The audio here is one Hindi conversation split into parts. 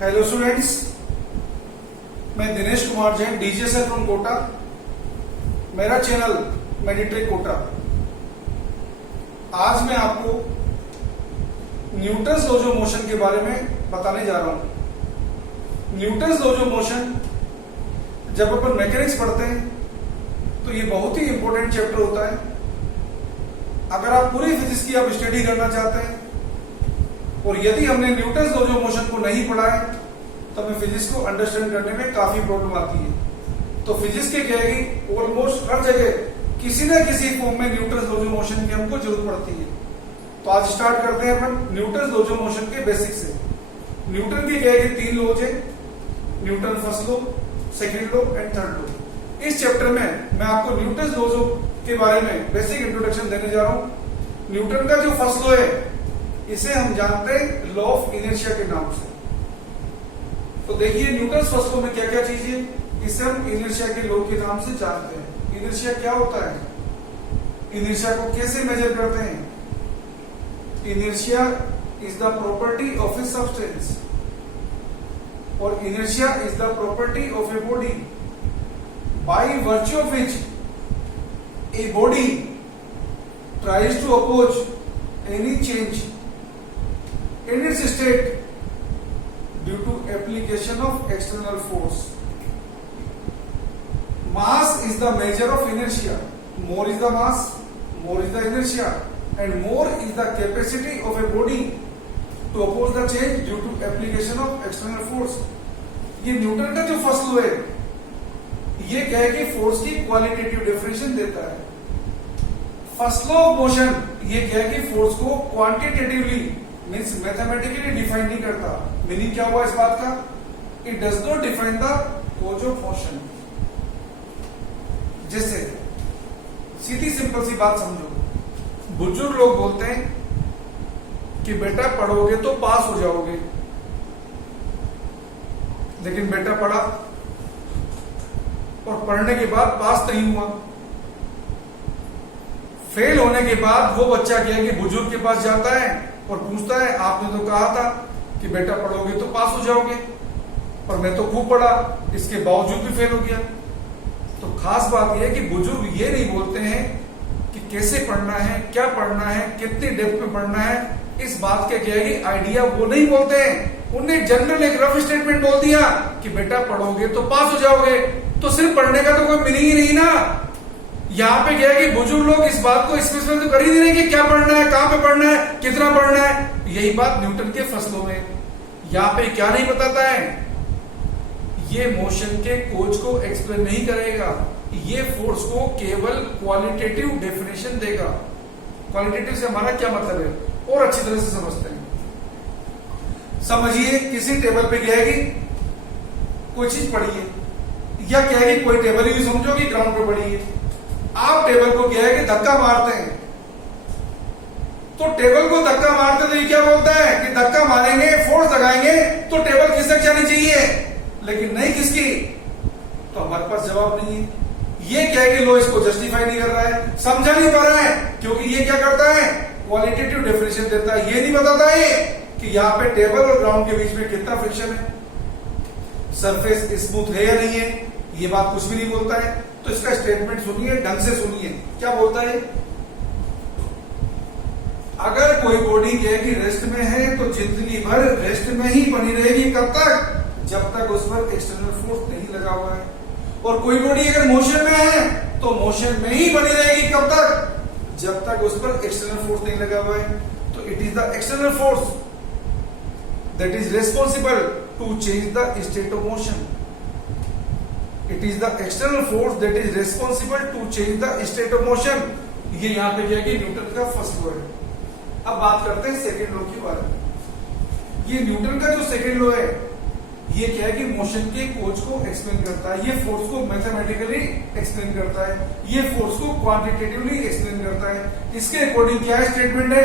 हेलो स्टूडेंट्स, मैं दिनेश कुमार जैन, डीजीएसएल फ्रॉम कोटा। मेरा चैनल मेडिट्रिक कोटा। आज मैं आपको न्यूटन्स लॉज ऑफ मोशन के बारे में बताने जा रहा हूं। न्यूटन्स लॉज ऑफ मोशन जब अपन मैकेनिक्स पढ़ते हैं तो ये बहुत ही इंपॉर्टेंट चैप्टर होता है। अगर आप पूरी फिजिक्स की आप स्टडी करना चाहते हैं और यदि हमने न्यूटन्स लॉज ऑफ मोशन को नहीं पढ़ा है तो हमें फिजिक्स को अंडरस्टैंड करने में काफी प्रॉब्लम आती है। तो फिजिक्स के क्या है, ऑलमोस्ट हर जगह किसी न किसी फॉर्म में न्यूटन्स लॉज ऑफ मोशन की हमको जरूरत पड़ती है। तो आज स्टार्ट करते हैं अपन न्यूटन्स लॉज ऑफ मोशन के बेसिक से। न्यूटन के क्या है, 3 लॉज है, Newton first law, second law and third law. इस चैप्टर में मैं आपको न्यूटन्स लॉज के बारे में बेसिक इंट्रोडक्शन देने जा रहा हूं। न्यूटन का जो फर्स्ट लॉ है इसे हम जानते हैं लॉ ऑफ इनर्शिया के नाम से। तो देखिए न्यूटन्स फर्स्ट लॉ में क्या क्या चीज है, इसे हम इनर्शिया के लॉ के नाम से जानते हैं। इनर्शिया क्या होता है, इनर्शिया को कैसे मेजर करते हैं। Inertia is the property of a substance और inertia is the property of a body by virtue of which a body tries to oppose any change in its state due to application of external force. Mass is the measure of inertia. More is the mass, more is the inertia, and more is the capacity of a body to oppose the change due to application of external force. ये न्यूटन का जो फर्स्ट लॉ है ये क्या है कि फोर्स की क्वालिटेटिव डेफिनेशन देता है। फर्स्ट लॉ ऑफ मोशन ये क्या है कि फोर्स को क्वांटिटेटिवली मीन्स मैथमेटिकली डिफाइन नहीं करता। मीनिंग क्या हुआ इस बात का, it does not define the cause of motion. जैसे सीधी सिंपल सी बात समझो, बुजुर्ग लोग बोलते हैं कि बेटा पढ़ोगे तो पास हो जाओगे, लेकिन बेटा पढ़ा और पढ़ने के बाद पास नहीं हुआ। फेल होने के बाद वो बच्चा क्या है कि बुजुर्ग के पास जाता है और पूछता है आपने तो कहा था कि बेटा पढ़ोगे तो पास हो जाओगे, पर मैं तो खूब पढ़ा, इसके बावजूद भी फेल हो गया। तो खास बात यह है कि बुजुर्ग ये नहीं बोलते हैं कि कैसे पढ़ना है, क्या पढ़ना है, कितनी डेप्थ में पढ़ना है। इस बात के क्या है आइडिया वो नहीं बोलते हैं। उन्हें जनरल एक रफ स्टेटमेंट बोल दिया कि बेटा पढ़ोगे तो पास हो जाओगे। तो सिर्फ पढ़ने का तो कोई मीनिंग ही नहीं ना। यहाँ पे क्या है कि बुजुर्ग लोग इस बात को स्पेसिफाई तो कर ही नहीं रहे कि क्या पढ़ना है, कहां पे पढ़ना है, कितना पढ़ना है। यही बात न्यूटन के फर्स्ट लॉ में यहाँ पे क्या नहीं बताता है, ये मोशन के कोज को एक्सप्लेन नहीं करेगा, ये फोर्स को केवल क्वालिटेटिव डेफिनेशन देगा। क्वालिटेटिव से हमारा क्या मतलब है और अच्छी तरह से समझते हैं। समझिए किसी टेबल पे क्या है कि कोई चीज पड़ी है, या क्या है कि कोई टेबल ही समझो कि ग्राउंड पे पड़ी है। आप टेबल को क्या है कि धक्का मारते हैं, तो टेबल को धक्का मारते तो ये क्या बोलता है कि धक्का मारेंगे, फोर्स लगाएंगे तो टेबल खिसक जानी चाहिए, लेकिन नहीं खिसकी। तो हमारे पास जवाब नहीं है। ये क्या है कि लो इसको जस्टिफाई नहीं कर रहा है, समझा नहीं पा रहा है, क्योंकि ये क्या करता है क्वालिटेटिव डेफिनेशन देता है। ये नहीं बताता है कि यहाँ पे टेबल और ग्राउंड के बीच में कितना फ्रिक्शन है, सरफेस स्मूथ है या नहीं है, ये बात कुछ भी नहीं बोलता है। तो इसका स्टेटमेंट सुनिए, ढंग से सुनिए क्या बोलता है। अगर कोई बॉडी क्या है कि रेस्ट में है तो जिंदगी भर रेस्ट में ही बनी रहेगी। कब तक, जब तक उस पर एक्सटर्नल फोर्स नहीं लगा हुआ है। और कोई बॉडी अगर मोशन में है तो मोशन में ही बनी रहेगी। कब तक, जब तक उस पर एक्सटर्नल फोर्स नहीं लगा हुआ है। तो it is the external force that is responsible to change the state of motion. It is the external force that is responsible to change the state of motion. ये यहाँ पे क्या है कि न्यूटन का फर्स्ट लॉ है। अब बात करते हैं सेकेंड लॉ की बारे में। ये न्यूटन का जो सेकेंड लॉ है ये क्या है कि मोशन के कोज को एक्सप्लेन करता है, ये फोर्स को मैथमेटिकली एक्सप्लेन करता है, ये फोर्स को क्वांटिटेटिवली एक्सप्लेन करता है। इसके अकॉर्डिंग क्या है स्टेटमेंट है,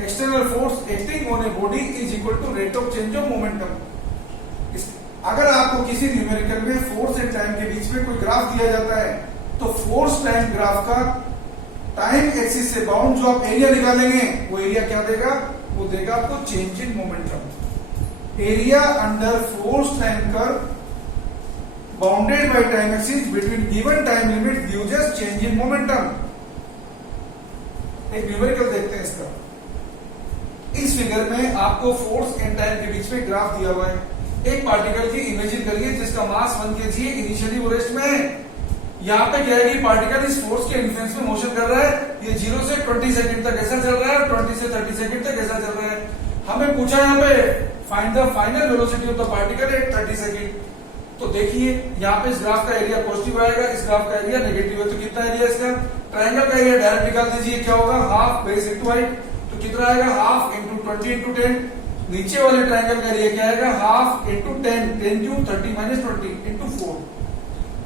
external force acting on a body is equal to rate of change of momentum. अगर आपको किसी न्यूमेरिकल में फोर्स एंड टाइम के बीच में कोई ग्राफ दिया जाता है तो फोर्स टाइम ग्राफ का टाइम एक्सिस से बाउंड जो आप एरिया निकालेंगे वो एरिया क्या देगा, वो देगा आपको change in momentum. Area under forced anchor bounded by time axis between given time limit uses change in momentum. एक न्यूमेरिकल देखते हैं इसका। इस फिगर में आपको फोर्स एंड टाइम के बीच में ग्राफ दिया हुआ है। एक पार्टिकल की इमेजिन करिए जिसका मास 1 kg है, इनिशियली वो रेस्ट में है। यहाँ पे क्या है कि पार्टिकल इस फोर्स के इन्फ्लुएंस में मोशन कर रहा है। ये 0 से 20 सेकंड तक ऐसा चल रहा है और 20 से 30 सेकंड तक ऐसा चल रहा है। हमें पूछा यहाँ पे find the final velocity of the particle at 30 second. तो देखिए यहाँ पे इस ग्राफ का एरिया पॉजिटिव आएगा, इस ग्राफ का एरिया नेगेटिव है। तो कितना एरिया इसका? ट्रायंगल का एरिया डायरेक्ट निकाल दीजिए, क्या होगा? Half base into height. तो कितना आएगा? Half into 20 into 10। नीचे वाले ट्रायंगल का एरिया क्या आएगा? Half into 10, 10 cube 30 minus 20 into 4।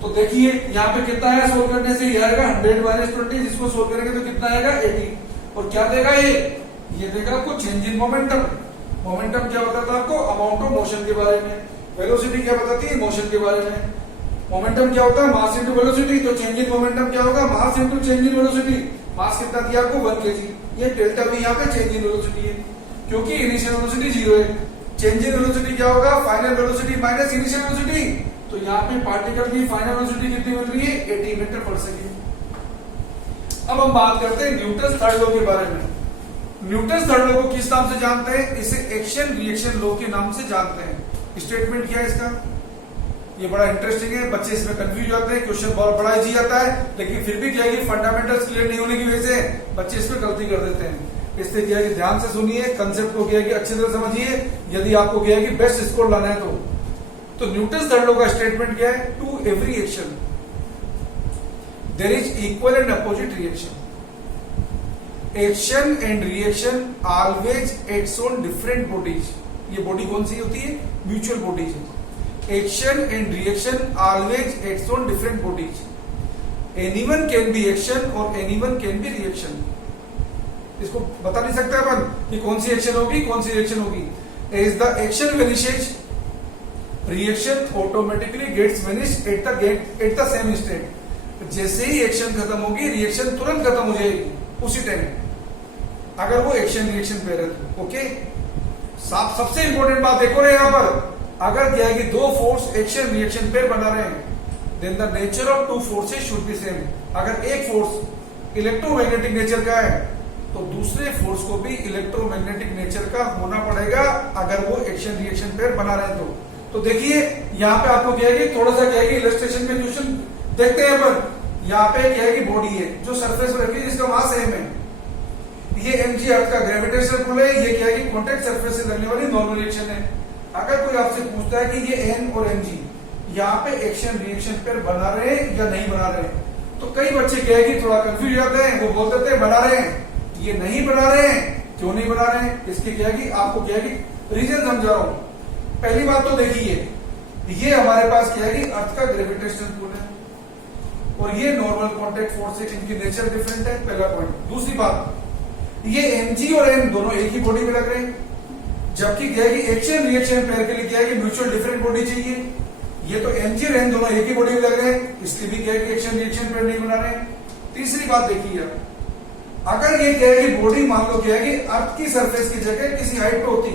तो देखिए यहाँ पे कितना है सोल्व करने से? ये आएगा 100 माइनस 20, जिसको सोल्व करेंगे तो कितना आएगा? 80। और क्या देगा ये देगा आपको चेंज इन मोमेंटम। मोमेंटम क्या बताता है आपको? अमाउंट ऑफ मोशन के बारे में। वेलोसिटी क्या बताती है? मोशन के बारे में। मोमेंटम क्या होता है? Mass into velocity. तो चेंज इन मोमेंटम क्या होगा? Mass into change in velocity. Mass कितना दिया आपको? 1 kg। ये डेल्टा भी यहाँ पे चेंज इन वेलोसिटी है, क्योंकि इनिशियल वेलोसिटी 0 है। चेंज इन वेलोसिटी क्या होगा? Final velocity minus initial velocity. तो यहाँ पे पार्टिकल की फाइनल वेलोसिटी कितनी मिल रही है? 80 मीटर पर सेकेंड। अब हम बात करते हैं न्यूटन थर्ड लॉ के बारे में। न्यूटन थर्ड लॉ को किस नाम से जानते हैं? इसे एक्शन रिएक्शन लॉ के नाम से जानते हैं। स्टेटमेंट क्या है इसका? ये बड़ा इंटरेस्टिंग है, बच्चे इसमें कंफ्यूज होते हैं। क्वेश्चन बहुत बड़ा इजी आता है, लेकिन फिर भी क्या है कि फंडामेंटल्स क्लियर नहीं होने की वजह से बच्चे इसमें गलती कर देते हैं। इसलिए क्या है कि ध्यान से सुनिए, कंसेप्ट को क्या है कि अच्छी तरह समझिए, यदि आपको क्या है कि बेस्ट स्कोर लाना है तो न्यूटन थर्ड लॉ का स्टेटमेंट क्या है? To every action there is equal and opposite reaction. Action and reaction always acts on different bodies. ये बॉडी कौन सी होती है? म्यूचुअल बॉडीज है। Action and reaction always acts on different bodies. Anyone can be action or anyone can be reaction. इसको बता नहीं सकते अपन कि कौन सी एक्शन होगी कौन सी रिएक्शन होगी। As the action vanishes, reaction automatically gets vanished at the same state. जैसे ही एक्शन खत्म होगी रिएक्शन तुरंत खत्म हो जाएगी उसी टाइम, अगर वो एक्शन रिएक्शन पे रहती। ओके, सबसे इंपॉर्टेंट बात देखो रे यहाँ पर, अगर क्या है कि दो फोर्स एक्शन रिएक्शन पेयर बना रहे हैं, then the nature of two forces should be same. अगर एक फोर्स इलेक्ट्रोमैग्नेटिक नेचर का है तो दूसरे फोर्स को भी इलेक्ट्रोमैग्नेटिक नेचर का होना पड़ेगा, अगर वो एक्शन रिएक्शन पेयर बना रहे हैं तो देखिए यहाँ पे आपको क्या है कि थोड़ा सा क्या है कि इलस्ट्रेशन में क्वेश्चन देखते हैं अपन। यहाँ पे क्या है कि बॉडी है जो सरफेस पर रखी है, जिसका मास सेम है। ये mg अर्थ का ग्रेविटेशनल पुल है, ये क्या है कि कॉन्टेक्ट सरफेस से लगने वाली नॉर्मल रिएक्शन है। अगर कोई आपसे पूछता है कि ये n और mg यहाँ पे एक्शन रिएक्शन पेयर बना रहे हैं या नहीं बना रहे हैं, तो कई बच्चे क्या है कि थोड़ा कंफ्यूज जाते हैं, वो बोल देते हैं बना रहे हैं। ये नहीं बना रहे हैं, क्यों नहीं बना रहे हैं? इसके क्या है कि आपको क्या है कि रीजन समझा रहा हूं। पहली बात तो देखिए, ये हमारे पास क्या है कि अर्थ का ग्रेविटेशनल पुल है और ये नॉर्मल कॉन्टेक्ट फोर्स है, इनकी नेचर डिफरेंट है, पहला पॉइंट। दूसरी बात, ये mg और n दोनों एक ही बॉडी में लग रहे हैं, जबकि क्या है कि एक्शन रिएक्शन पेयर के लिए क्या है कि म्यूचुअल डिफरेंट बॉडी चाहिए। ये तो mg और n दोनों एक ही बॉडी में लग रहे हैं, इसलिए भी क्या है कि एक्शन रिएक्शन पेयर नहीं बना रहे हैं। तीसरी बात देखिए, अगर ये क्या है कि बॉडी मान लो क्या है कि अर्थ की सरफेस की जगह किसी हाइट पे होती,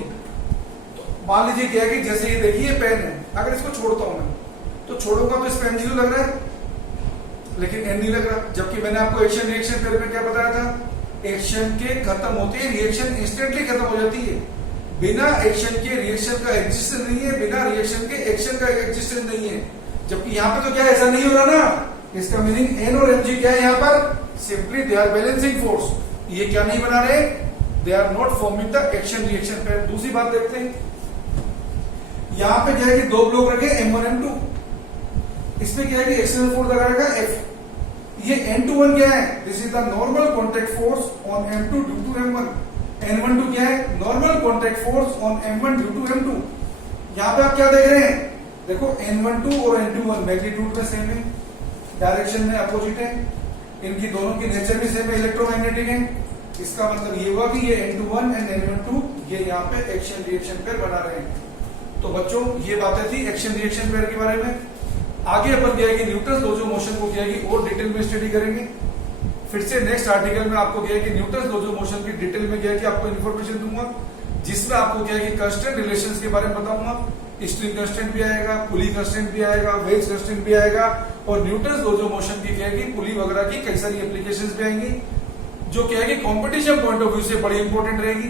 तो मान लीजिए क्या है कि जैसे ये देखिए पेन है, अगर इसको छोड़ता हूं मैं तो छोड़ूंगा तो इस पे mg लग रहा है लेकिन n नहीं लग रहा, जबकि मैंने आपको एक्शन रिएक्शन पेयर में क्या बताया था, एक्शन के खत्म होते ही रिएक्शन इंस्टेंटली खत्म हो जाती है। बिना एक्शन के रिएक्शन का एग्जिस्टेंस नहीं है, बिना रिएक्शन के एक्शन का एग्जिस्टेंस नहीं है। जबकि यहाँ पे तो क्या ऐसा नहीं हो रहा ना, इसका मीनिंग n और mg क्या है यहाँ पर? Simply they are balancing force. ये क्या नहीं बना रहे? They are not forming the action reaction pair. दूसरी बात देखते हैं, यहाँ पे क्या है कि दो ब्लॉक रखे m1 m2, इसमें क्या है कि एक्सटर्नल फोर्स लगाएगा F। ये N21 क्या है? This is the normal contact force on M2 due to M1। N12 क्या है? Normal contact force on M1 due to M2। यहाँ पे आप क्या देख रहे हैं? देखो N12 और N21 मैग्नीट्यूड में सेम है, डायरेक्शन में अपोजिट है, इनकी दोनों की नेचर भी सेम है, इलेक्ट्रोमैग्नेटिक है। इसका मतलब ये हुआ कि ये N21 एंड N12 ये यहाँ पे एक्शन रिएक्शन पेयर बना रहे हैं। तो बच्चों ये बातें थी एक्शन रिएक्शन पेयर के बारे में। आगे अपन क्या है कि न्यूटन लॉज ऑफ मोशन को क्या है कि और डिटेल में स्टडी करेंगे। फिर से नेक्स्ट आर्टिकल में आपको क्या है कि न्यूटन लॉज ऑफ मोशन की डिटेल में क्या है कि आपको इन्फॉर्मेशन दूंगा, जिसमें आपको क्या है कि कंस्टेंट रिलेशंस के बारे में बताऊंगा। स्ट्रिंग कंस्टेंट भी आएगा, पुली कंस्टेंट भी आएगा, वेज कंस्टेंट भी आएगा, और न्यूटन्स लॉज ऑफ मोशन की क्या है कि पुली वगैरह की कई सारी एप्लीकेशंस भी आएंगी, जो क्या है कि कंपटीशन पॉइंट ऑफ व्यू से बड़ी इंपॉर्टेंट रहेगी।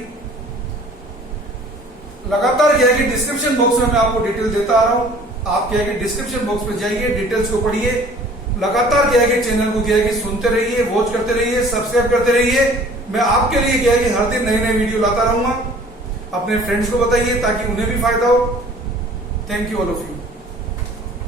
लगातार क्या है कि डिस्क्रिप्शन बॉक्स में मैं आपको डिटेल देता आ रहा हूं। आप क्या है कि डिस्क्रिप्शन बॉक्स में जाइए, डिटेल्स को पढ़िए, लगातार क्या है कि चैनल को क्या है कि सुनते रहिए, वॉच करते रहिए, सब्सक्राइब करते रहिए। मैं आपके लिए क्या है कि हर दिन नए नए वीडियो लाता रहूंगा। अपने फ्रेंड्स को बताइए ताकि उन्हें भी फायदा हो। Thank you all of you.